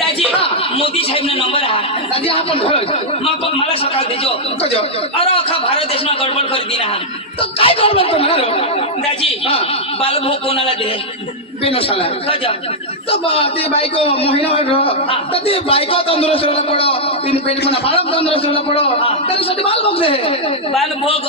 दाजी मोदी साहेब ना नंबर हा दाजी आपण घर मग मला सकाळ देजो कजो अरे अख्खा भारत देश में गडबड कर दी ना तो काय गडबड करणार दाजी बालभोग कोणाला दे बेनोशाला कजो तो ते बायको महिना तर ते बायको तंदुरुस्त राहायला पडो तिने पेट म्हणा बाळक तंदुरुस्त राहायला पडो त्यासाठी बाल बघ दे बालभोग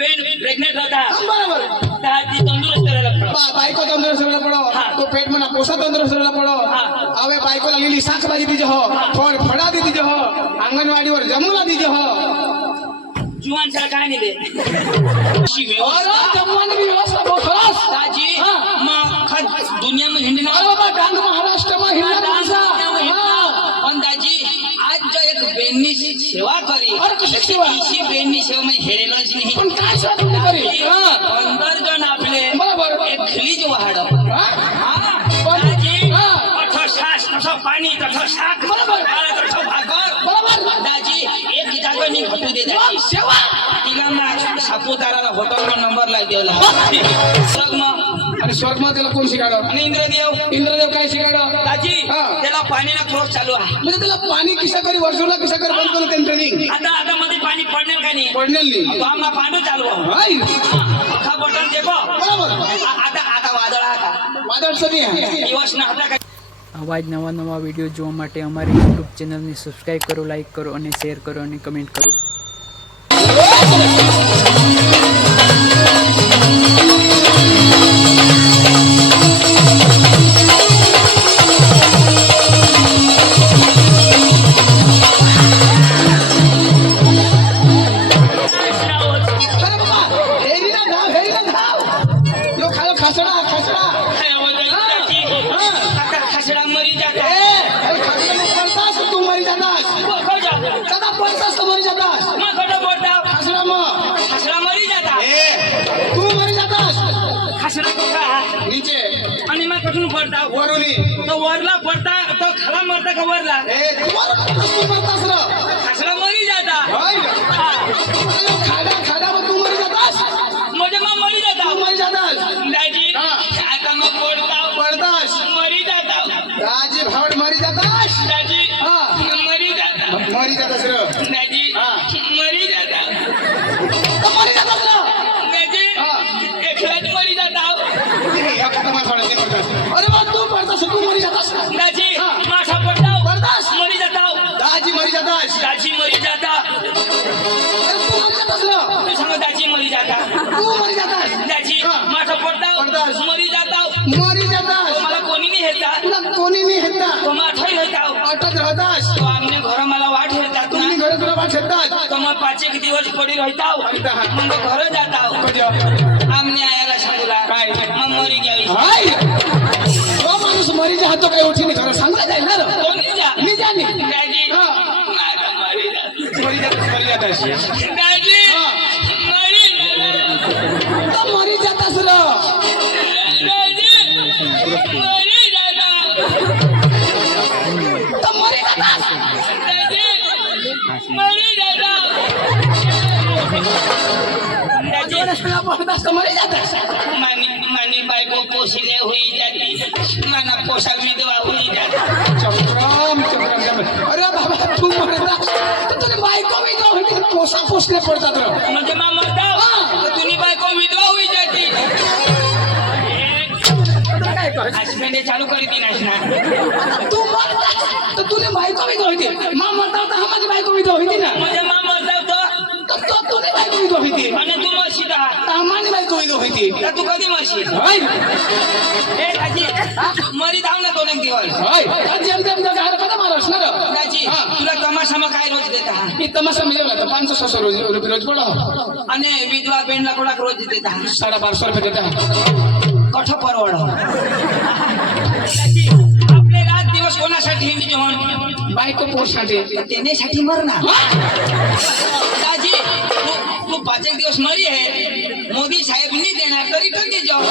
पेन प्रेग्नेंट होता बरोबर दाजी तंदुरुस्त राहायला पडो बायको तंदुरुस्त राहायला पडो तो पेट म्हणा पोसा तंदुरुस्त राहायला पडो अवे बायकोला लिहिली शाकभाजी दीजे हो फळ फळा दीजे हो अंगणवाडीवर जमुना दीजे हो जुवान सर काय नाही दे अरे जमवानी भी व्यवस्था बहुत खरास दाजी मग दुनिया में हिंडना अरे बाबा डांग महाराष्ट्र में हिंडना पण दाजी आज जो एक बेननी सेवा करी अरे कशी सेवा इसी बेननी सेवा में हेरेलोच नाही पण काय सेवा तुम्ही करी 15 जण आपले बरोबर एक खिलीज वाहड पण दाजी तसं शास तसं पाणी तसं शाक बरोबर तसं भाकर बरोबर दाजी एक जागा नाही घटू दे दाजी सेवा तिला मग सापुताराला हॉटेलवर नंबर लागेला सग मग आणि स्वर्गमध्ये कोण शिकाडो आणि इंद्रदेव काय शिकाडो दाजी त्याला पाणीला क्रॉस चालू आहे म्हणजे त्याला पाणी किसा करी वर्षोला किसा करी बंद करू त्यांनी ट्रेनिंग आता मध्ये पाणी पडणार का नाही पडणार नाही तो आम्हाला पांडू चालू हाय अख्खा बटन देखो बरोबर आता वादळ आता वादळ सनी दिवस ना आता આવા જ નવા નવા વિડીયો જોવા માટે અમારી યુટ્યુબ ચેનલને સબસ્ક્રાઈબ કરો, લાઈક કરો અને શેર કરો અને કમેન્ટ કરો. नीचे आणि मग कुठून पडता वरुनी तो वरला पडता तो खाला मरता का वरला खासला मरी जाता खाडा खाडा मग तू मरी जातास म्हणजे मग मरी जाता मरी जातास दाजी आता मग पडतास मरी जाता राजी भावड मरी जातास दाजी मरी जाता मरी जातास र दाजी मरी जाता मरी जातास र दाजी एकलाच मरी जाता अरे मग तू पडतास तू मरी जातास दाजी मासा पडता पडतास मरी जाता दाजी मरी जातास दाजी मरी जाता तू मरी जातास र तू सांग दाजी मरी जाता तू मरी जातास दाजी मासा पडता मरी जाता मरी जातास मला कोणी नाही हेता तुला कोणी नाही हेता तो माठाई होता अटक राहतास तो आमने घर मला वाट हेतात तुम्ही घरे तुला वाट शेतात तो मग 5 एक दिवस पडी राहताव मग घर जाताव आमने आयाला सांगूला काय मग मरी गेली हाय तो माणूस मरी जा तो काय उठीने खरं सांगला जाईल ना कोणी जा मी जाणे दाजी माझा मरी जात मरी जातास दाजी मरी तो मरी जातास र दाजी मरी जाता तो मरी जातास दाजी मरी जाता दाजी पडतास तो मरी जातास मानी बायको पोसिले हुई जाती माना पोसा विधवा हुई जाती चक्रम अरे बाबा तू मरतास तर तुला बायको विधवा होती पोसा पोसले पडतात र म्हणजे मा मरता तर तुनी बायको विधवा हुई जाती हसबंड चालू करी ती नाही ना तू मरतास तर तुला बायको विधवा होती मा मरता तर माझी बायको विधवा होती ना म्हणजे मा मरता तर तो तुला बायको विधवा होती आणि तू मरशील माझी बायको विधवा होती तर तू कधी मरशील हाय ए दाजी मरी जाऊ ना 2 दिवस हाय जेम जेम जगा हर कदा मारस ना दाजी तुला तमाशा मग काय रोज देता मी तमाशा मिळवला तर 500 रुपये रोज पडो आणि विधवा बेनला कोणाक रोज देता 1250 रुपये देता कठ परवड दाजी आपले रात दिवस कोणासाठी हिंदी जेवण बायको पोरसाठी त्यानेसाठी मर ना दाजी तू 5 एक दिवस मरी आहे मोदी साहेब नहीं देणार तरी कधी जाऊ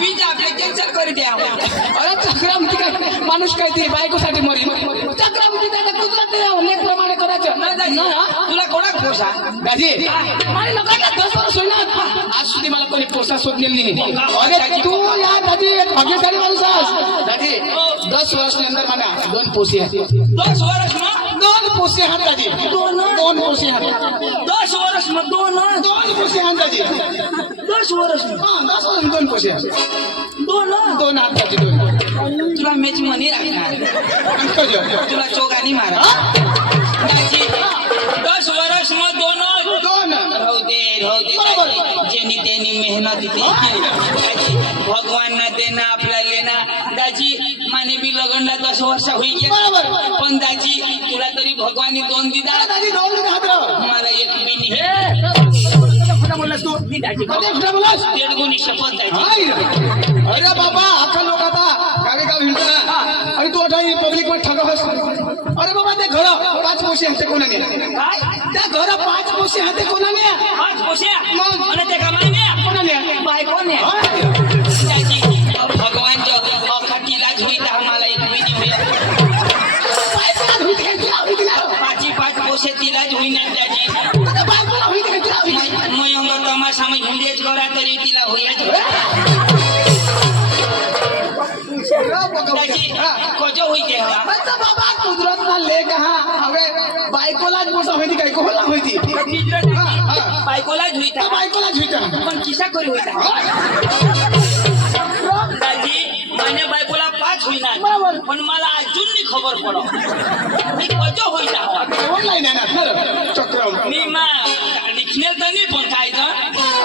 वीज आपले कॅन्सल करी द्या अरे चक्रामती काय माणूस काय ते बायकोसाठी मरी चक्रामती त्याला गुजरात अनेक प्रमाणे करायचं तुला कोणाक पोसा दाजी मला नका 10 वर्ष होणार आज सुधी मला कोणी पोसा शोधलेली नाही अरे तू या दाजी भाग्यशाली माणूस आहेस दाजी 10 વર્ષની અંદર મને દોન પોસી હતી 10 વર્ષમાં દોન પોસી હતી દોન પોસી હતી 10 વર્ષમાં દોન પોસી હતી 10 વર્ષમાં હા 10 વર્ષ દોન પોસી દોન હતી દોન तुला मॅच मध्ये राखणार अंकल जो तुला चौकानी मारा दाजी 10 વર્ષમાં दोन राहू दे दाजी. ज्यांनी त्यांनी मेहनत केली दाजी भगवान ना देना आपला लेना दाजी माने बी लगनला 10 वर्ष होई बरोबर. पण दाजी तुला तरी भगवानी 2 दिदा दादी दौड में हाथ रहो मला एक बी नाही खोटा बोललास तू दाजी कधी खोटा बोललास दीड गुणी शपथ दाजी हाय. अरे बाबा अख्खा लोक आता गावी गाव हिंडतो ना आणि तू आता पब्लिक मध्ये ठगवस अरे बाबा ते घर 5 पोशी हाते कोणाने काय त्या घर 5 पोशी हाते कोणाने आज पोश्या मग? आणि ते कमाने कोणाने बायकोने हाय. दाजी भगवानच्या अखाटीला झुईता आम्हाला एक विधी होईल बायकोला होईत काय तुला होईत ना 5 पोसे तिला झुईना दाजी आता बायकोला होईत काय तुला होईत मयंग तमाशा में हिंडेज करा तरी तिला होईल दाजी कोजो होईते हा आता बाबा कुदरत ना लेक हा हवे बायकोला पोसा होईती काय कोला होईती बायकोला झुईता बायकोला झुईता पण किसा करी होईता दाजी माझ्या बायकोला 5 होईना पण मला अजून नाही खबर पडो मी कोजो होईता ऑनलाईन आहे ना चक्र मी मा लिखने तर नाही पण काय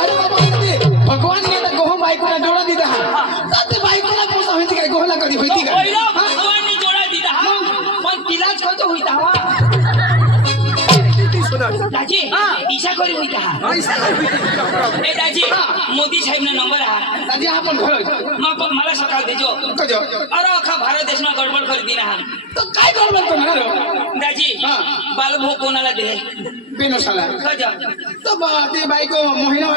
अरे बाबा ते भगवान ने तर गोह बायकोला जोडा दिला हा ते बायकोला पोसा होईती काय गोहला कधी होईती का पहिला भगवानने जोडा दिला हा पण तिलाच कोजो होईता हा दाजी ईशा करी होईता हा ए दाजी मोदी साहेब ना नंबर हा दादी आपण घर मग मला सकाळ देजो कजो अरे अख्खा भारत देशમાં गडबड કરી दिना हा तो काय करणार करणार दाजी बालभोग कोणाला दे बेनोसाला खजा तो ते बायको महिना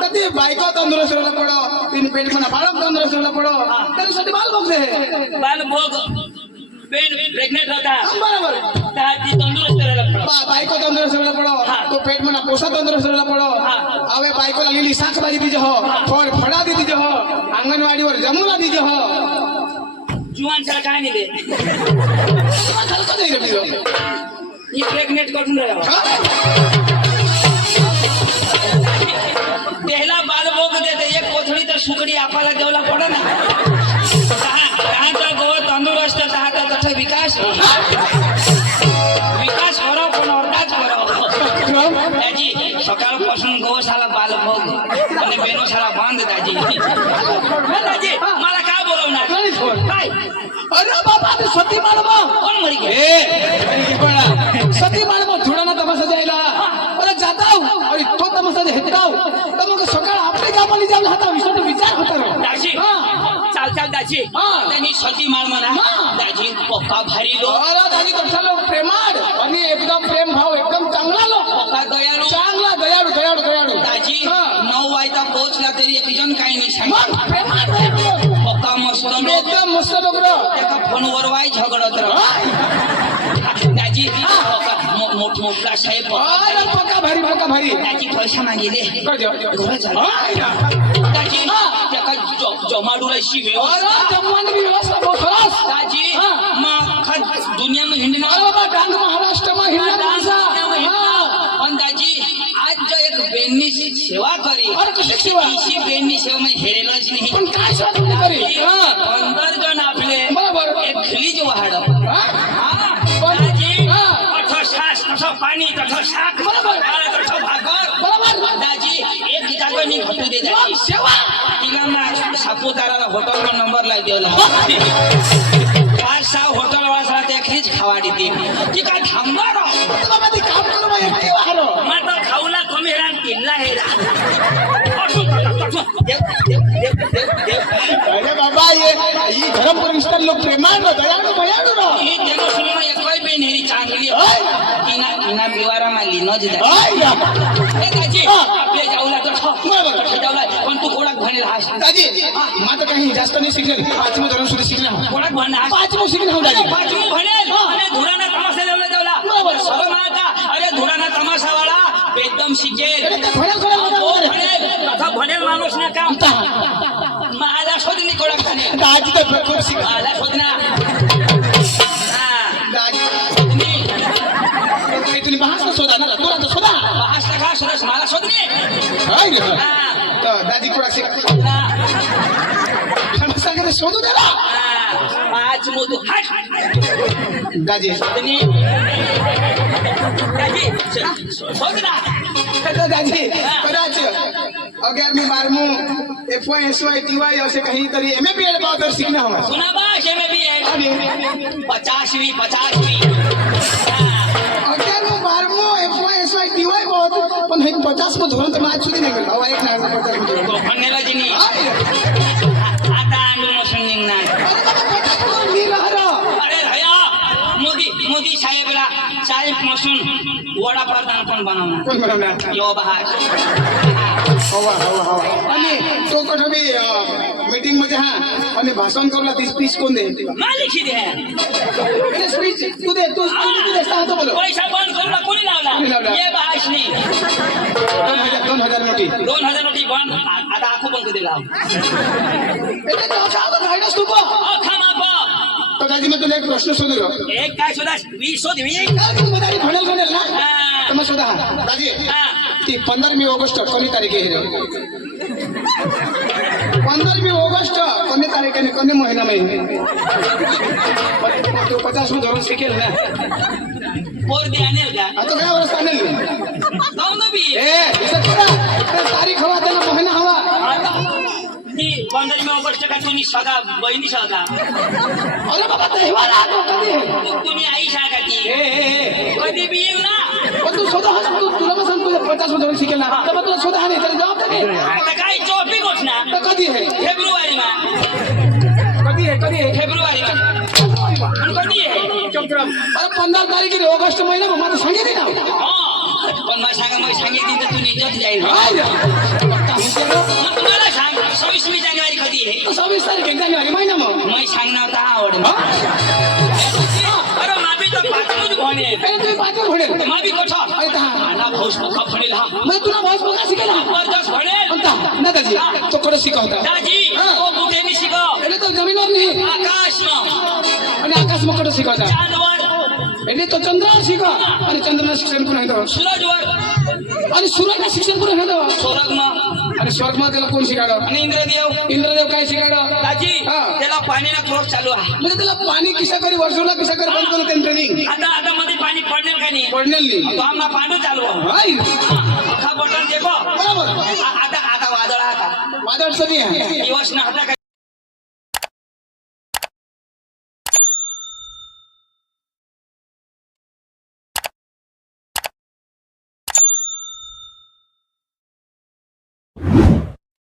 तर ते बायको तंदुरुस्त व्हायला पडो तिने पेट म्हणा बाळक तंदुरुस्त व्हायला पडो त्यासाठी बाल बघ दे बालभोग पेन प्रेग्नेंट होता बरोबर त्याची तंदुरुस्त राहायला पडो बायको तंदुरुस्त व्हायला पडो तो पेट म्हणा पोसा तंदुरुस्त व्हायला पडो आवे बायकोला लिहिली शाकभाजी दिजे हो फळ फळा दिजे हो अंगणवाडीवर जमूला दिजे हो जुवान साला काय नाही दे हलका जाईल दिजो ही प्रेग्नेंट करून राहिला पहिला बालभोग देते एक कोथळी तर सुकडी आपल्याला देवला पडो ना कहा तर गो तंदुरुस्त कहा तर तसं विकास विकास करो पण अर्धाच करो दाजी सकाळपासून गौशाला बालभोग आणि बेनोशाला बांध दाजी दाजी मला काय बोलवणार काय अरे बाबा ते सती मानव कोण मरी गेले सती मानव थोडा तमाशा द्यायला अरे जाताव अरे तो तमाशा हेताव तर मग सकाळ आपले कामाला जाऊन हाता विचार होता दाजी चाल दाजी त्यांनी सती माळ म्हणा दाजी पप्पा भारी लोक अरे दादी तसा लोक प्रेमाड आणि एकदम प्रेम भाव एकदम चांगला लोक पप्पा दयाळू चांगला दयाळू दयाळू दयाळू दाजी 9 वाजता पोहोचला तरी एक जण काही नाही सांग मग प्रेमाड दयाळू पप्पा मस्त लोक एकदम मस्त लोक एका फोनवर वाय झगडत राह दाजी मोठा साहेब अरे पक्का भारी दाजी पैसा मागिले घर झालं अरे दाजी त्याका जमाडूला शिवे जमवानी भी व्यवस्था बहुत खरास दाजी मग दुनिया में हिंडना अरे बाबा डांग महाराष्ट्र में हिंडा पण दाजी आज जो एक बेननी सेवा करी अरे कशी सेवा इसी बेननी सेवा में हेरेलच नाही पण काय सेवा करी 15 जण आपले बरोबर एक खलीज वाढ पण तसं पाणी तसं शाक बरोबर तसं भाकर बरोबर दाजी एक जागणी घटू दे दाजी सेवा तिला ना सापुताराला हॉटेलचा नंबर ला दिला 5-6 हॉटेल वाला त्या खरीच खावाडी ती ती काय थांबणार बाबा ती काम करू मग एकटी वाहरो मग खाऊला कमी हेरा किल्ला हेरा अरे बाबा ये धर्म परिष्कार लोक प्रेमान दयाळू भयाळू रो ही जनसुनमा एकही बेन हेरी चांगली तिना बिवारा माली न जिदा ए दाजी आपले जाऊला तर जाऊला पण तू कोणाक भनेल हास दादी माझं काही जास्त नाही शिकले 5वी धरून सुरू शिकले कोणाक म्हणा 5वी शिकले हो दादी 5वी भनेल अरे धुराना तमाशा लावला जाऊला सर्व माता अरे धुराना तमाशा वाला एकदम शिकेल तथा भनेल माणूस ना काम मला शोधली कोणाक म्हणे दादी तर खूप शिकले मला शोधना हाय रे हा. तर दाजी कोणा शिक हा. सांगते शोधू दे ना हा. आज मोदू हट दाजी आणि दाजी शोध ना दाजी कदाच अगर मी 12 FY TY असे काहीतरी MA तर शिकणं हवं सुना बा शे में भी है आणि 50वीं अगर मी 12 FY TY बहुत पण हे 50 मध्ये धोरण तर आज सुद्धा नाही गेलो एक नाही 50 मध्ये तो फन्नेला जिनी आता आंडू मसून निघणार मी राहणार अरे भैया मोदी साहेब मसून वडाप्रधान कोण बनवणार कोण बनवणार यो बहार हवा हवा हवा आणि तो कुठं मी मीटिंग मध्ये हा आणि भाषण करूला ती स्पीच कोण दे मालिक ही दे स्पीच तू दे तू दे सांगतो बोलो पैसा बंद करून कोणी कोणी लावला लावला? ये भाषणी 2000 नोटी 2000 नोटी बंद आता आखो बंद दिला એટલે તો સાહેબ ગાઈડન્સ તું કો खामा તો દાદી મેં તને એક પ્રશ્ન શોધ્યો एक काय सुद्धा 20 वीस તું બધાની ભણેલ ભણેલ ના हा. તમે શોધા દાદી हा. ती 15मी ऑगस्ट कोणी तारीखे हे 15मी ऑगस्ट कोणी तारीखेने कोणी महिना महिने तो 50 में धरून शिकेल ना पोर द्याने का आता काय वर्ष आणेल जाऊन बी ए इथं थोडा तारीख हवा त्याला महिना हवा ती 15 ऑगस्ट का तुम्ही सगा बहिणी सगा अरे बाबा तेव्हार आतो कधी तुम्ही आई शाका ती ए कधी बी येऊ ना पण तू स्वतः तू तुला पण सांगतो 50 में धरून शिकेल ना तर मग तुला स्वतः नाही त्याला जबाब दे आता काय चोपी गोष्ट ना तर कधी आहे फेब्रुवारी मा कधी आहे फेब्रुवारी मा आणि कधी आहे अरे 15 तारीख ऑगस्ट महिना मग मला सांगितले ना पण मग सांगितली तर तू निजत जाईल काय रे? पक्का म्हणते ना? मग मला सांग 26 जानेवारी कधी आहे 26 तारीख आहे जानेवारी महिना मग मैं सांगणार तर आवड हा? अरे माबी तर पाचमच घोणे अरे तुम्ही पात्र म्हणेल माबी कसा अरे दहा आला भाऊस पक्का फणेल हा मग तुला भाऊ बघा शिकेला जबरदस्त फणेल म्हणता ना दाजी तो कडे शिकवता दाजी हा. तो कुठे शिकव એટલે તો જમીનवर નહીં आकाश અને આકાશમાં કડો શીખવતા चांदवर એટલે તો ચંદ્ર શીખવા અને ચંદ્રના શિક્ષણ પણ હતો सूरजवर અને સૂર્યના શિક્ષણ પણ હતો स्वर्ग અને સ્વર્ગમાં त्याला कोण शिकाडो आणि इंद्रदेव इंद्रदेव काय शिकाडो दाजी हा. त्याला पाणीला क्रोध चालू आहे म्हणजे त्याला पाणी किसा करी वर्षोला किसा करी बंद करू त्यांनी ट्रेनिंग आता मध्ये पाणी पडणार का नाही पडणार नाही तो आम्हाला पांडू चालू आहे. हाय अख्खा बटन देखो बरोबर आता वादळ आता वादळ सदी आहे दिवस ना आता